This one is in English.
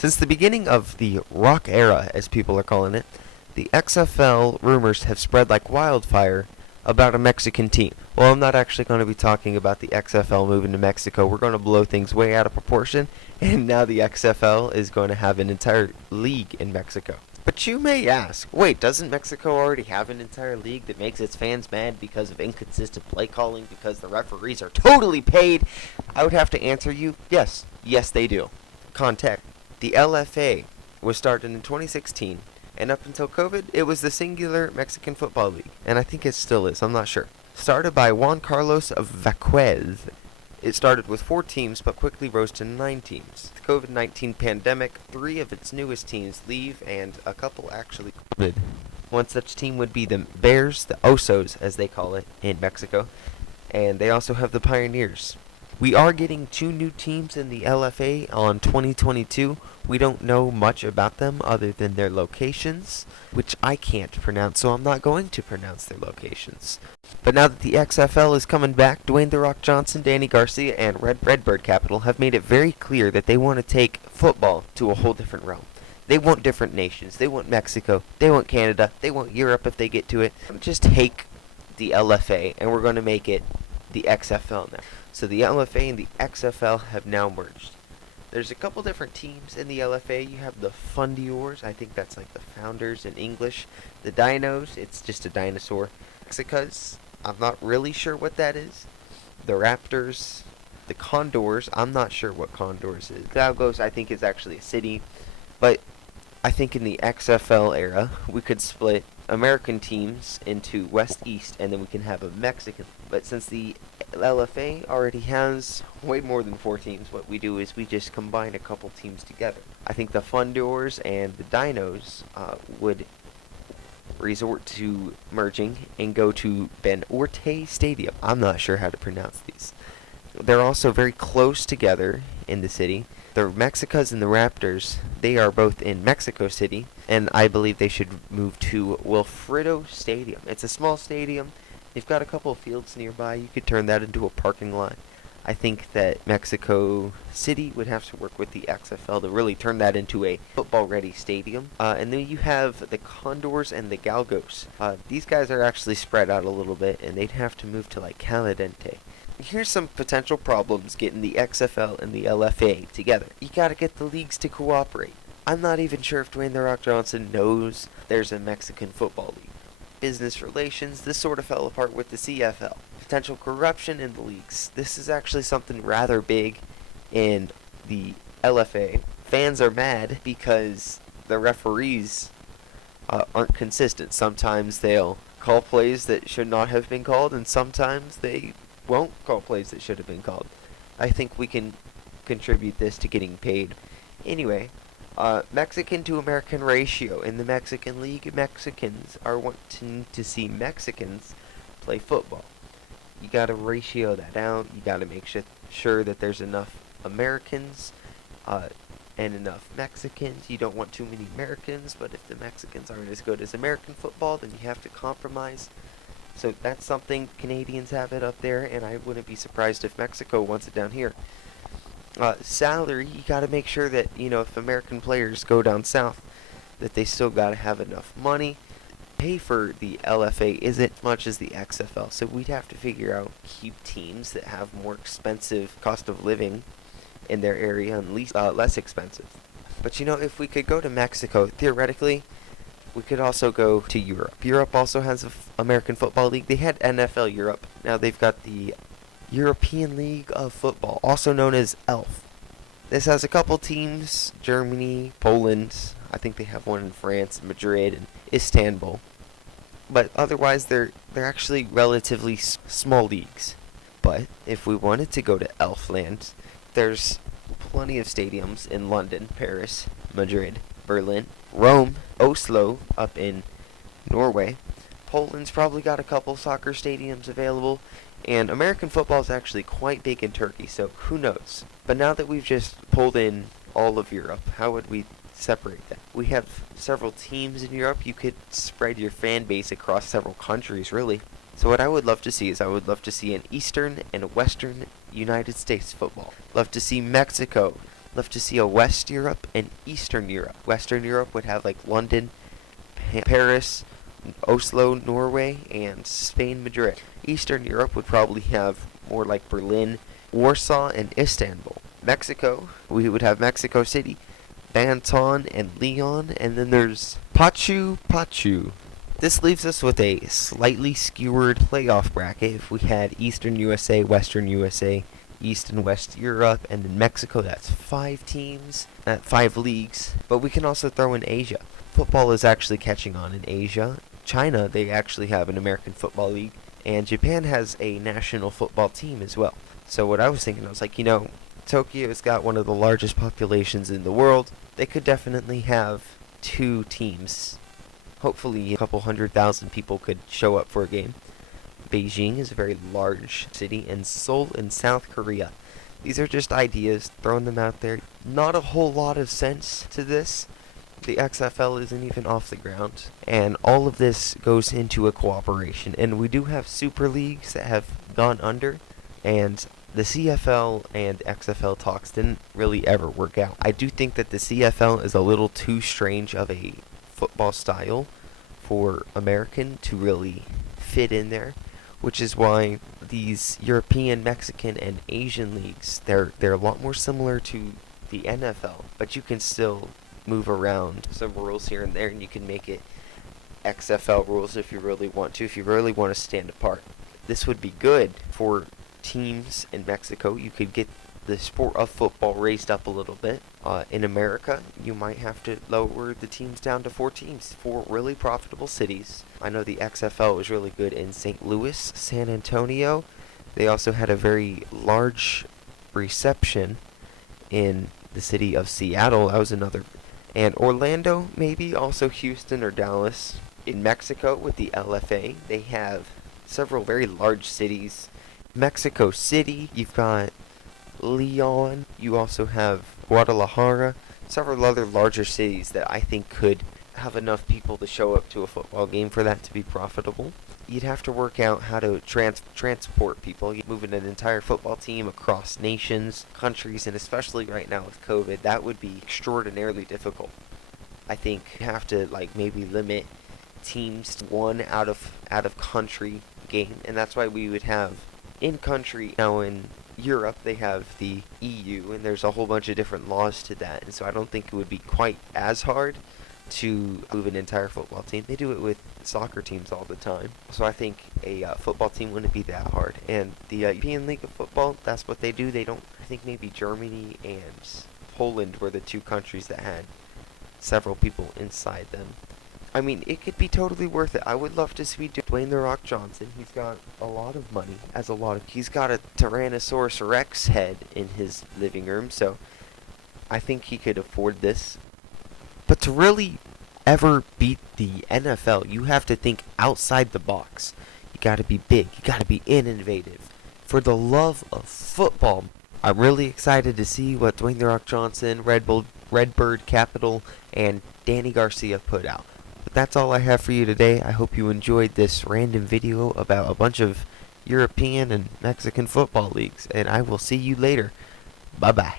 Since the beginning of the rock era, as people are calling it, the XFL rumors have spread like wildfire about a Mexican team. Well, I'm not actually going to be talking about the XFL moving to Mexico. We're going to blow things way out of proportion, and now the XFL is going to have an entire league in Mexico. But you may ask, wait, doesn't Mexico already have an entire league that makes its fans mad because of inconsistent play calling, because the referees are totally paid? I would have to answer you, yes. Yes, they do. Context. The LFA was started in 2016, and up until COVID, it was the singular Mexican Football League, and I think it still is, I'm not sure. Started by Juan Carlos of Vaquez. It started with 4 teams, but quickly rose to 9 teams. The COVID-19 pandemic, 3 of its newest teams leave, and a couple actually quit. One such team would be the Bears, the Osos, as they call it, in Mexico, and they also have the Pioneers. We are getting 2 new teams in the LFA on 2022. We don't know much about them other than their locations, which I can't pronounce, so I'm not going to pronounce their locations. But now that the XFL is coming back, Dwayne "The Rock" Johnson, Danny Garcia, and Redbird Capital have made it very clear that they want to take football to a whole different realm. They want different nations. They want Mexico. They want Canada. They want Europe if they get to it. Just take the LFA, and we're going to make it the XFL now. So the LFA and the XFL have now merged. There's a couple different teams in the LFA. You have the Fundiors, I think that's like the founders in English. The Dinos, it's just a dinosaur. Mexicas, I'm not really sure what that is. The Raptors, the Condors, I'm not sure what Condors is. Galgos, I think, is actually a city. But I think in the XFL era, we could split American teams into West-East, and then we can have a Mexican. But since the LFA already has way more than 4 teams, what we do is we just combine a couple teams together. I think the Fundors and the Dinos would resort to merging and go to Ben Orte Stadium. I'm not sure how to pronounce these. They're also very close together in the city. The Mexicas and the Raptors, they are both in Mexico City, and I believe they should move to Wilfredo Stadium. It's a small stadium. They've got a couple of fields nearby. You could turn that into a parking lot. I think that Mexico City would have to work with the XFL to really turn that into a football-ready stadium. And then you have the Condors and the Galgos. These guys are actually spread out a little bit, and they'd have to move to like Caliente. Here's some potential problems getting the XFL and the LFA together. You gotta get the leagues to cooperate. I'm not even sure if Dwayne "The Rock" Johnson knows there's a Mexican Football League. Business relations, this sort of fell apart with the CFL. Potential corruption in the leagues. This is actually something rather big in the LFA. Fans are mad because the referees aren't consistent. Sometimes they'll call plays that should not have been called, and sometimes they won't call plays that should have been called. I think we can contribute this to getting paid. Anyway, Mexican to American ratio. In the Mexican League, Mexicans are wanting to see Mexicans play football. You gotta ratio that out. You gotta make sure that there's enough Americans and enough Mexicans. You don't want too many Americans, but if the Mexicans aren't as good as American football, then you have to compromise. So that's something Canadians have it up there, and I wouldn't be surprised if Mexico wants it down here. Salary, you gotta make sure that, if American players go down south, that they still gotta have enough money. Pay for the LFA isn't as much as the XFL, so we'd have to figure out keep teams that have more expensive cost of living in their area and less expensive. But if we could go to Mexico, theoretically, we could also go to Europe. Europe also has an American Football League. They had NFL Europe. Now they've got the European League of Football, also known as ELF. This has a couple teams, Germany, Poland. I think they have one in France, Madrid, and Istanbul. But otherwise, they're actually relatively small leagues. But if we wanted to go to ELF land, there's plenty of stadiums in London, Paris, Madrid, Berlin, Rome, Oslo up in Norway. Poland's probably got a couple soccer stadiums available, and American football is actually quite big in Turkey, so who knows. But now that we've just pulled in all of Europe, how would we separate that? We have several teams in Europe. You could spread your fan base across several countries, really. So what I would love to see is an Eastern and a Western United States football. Love to see Mexico Love to see a West Europe and Eastern Europe. Western Europe would have like London, Paris, Oslo, Norway, and Spain, Madrid. Eastern Europe would probably have more like Berlin, Warsaw, and Istanbul. Mexico, we would have Mexico City, Banton, and Leon, and then there's Pachu Pachu. This leaves us with a slightly skewered playoff bracket. If we had Eastern USA, Western USA, East and West Europe, and in Mexico, that's 5 teams, 5 leagues. But we can also throw in Asia. Football is actually catching on in Asia. China, they actually have an American Football League, and Japan has a national football team as well. So what I was thinking, I was like, Tokyo's got one of the largest populations in the world. They could definitely have 2 teams. Hopefully a couple 100,000 people could show up for a game. Beijing is a very large city, and Seoul in South Korea. These are just ideas, throwing them out there. Not a whole lot of sense to this. The XFL isn't even off the ground, and all of this goes into a cooperation. And we do have super leagues that have gone under, and the CFL and XFL talks didn't really ever work out. I do think that the CFL is a little too strange of a football style for American to really fit in there, which is why these European, Mexican, and Asian leagues, they're a lot more similar to the NFL, but you can still move around some rules here and there, and you can make it XFL rules if you really want to, if you really want to stand apart. This would be good for teams in Mexico. You could get the sport of football raised up a little bit. In America, you might have to lower the teams down to 4 teams, 4 really profitable cities. I know the XFL was really good in St. Louis, San Antonio. They also had a very large reception in the city of Seattle. That was another. And Orlando, maybe, also Houston or Dallas. In Mexico, with the LFA, they have several very large cities. Mexico City, you've got Leon, you also have Guadalajara, several other larger cities that I think could have enough people to show up to a football game for that to be profitable. You'd have to work out how to transport people. You're moving an entire football team across nations, countries, and especially right now with COVID, that would be extraordinarily difficult. I think you have to maybe limit teams to one out of country game, and that's why we would have in country. Now in Europe they have the EU, and there's a whole bunch of different laws to that, and so I don't think it would be quite as hard to move an entire football team. They do it with soccer teams all the time, so I think a football team wouldn't be that hard. And the European League of Football, that's what they do. They don't, I think maybe Germany and Poland were the 2 countries that had several people inside them. I mean, it could be totally worth it. I would love to see Dwayne "The Rock" Johnson. He's got a lot of money, he's got a Tyrannosaurus Rex head in his living room, so I think he could afford this. But to really ever beat the NFL, you have to think outside the box. You gotta be big, you gotta be innovative. For the love of football, I'm really excited to see what Dwayne "The Rock" Johnson, Redbird Capital, and Danny Garcia put out. But that's all I have for you today. I hope you enjoyed this random video about a bunch of European and Mexican football leagues, and I will see you later. Bye-bye.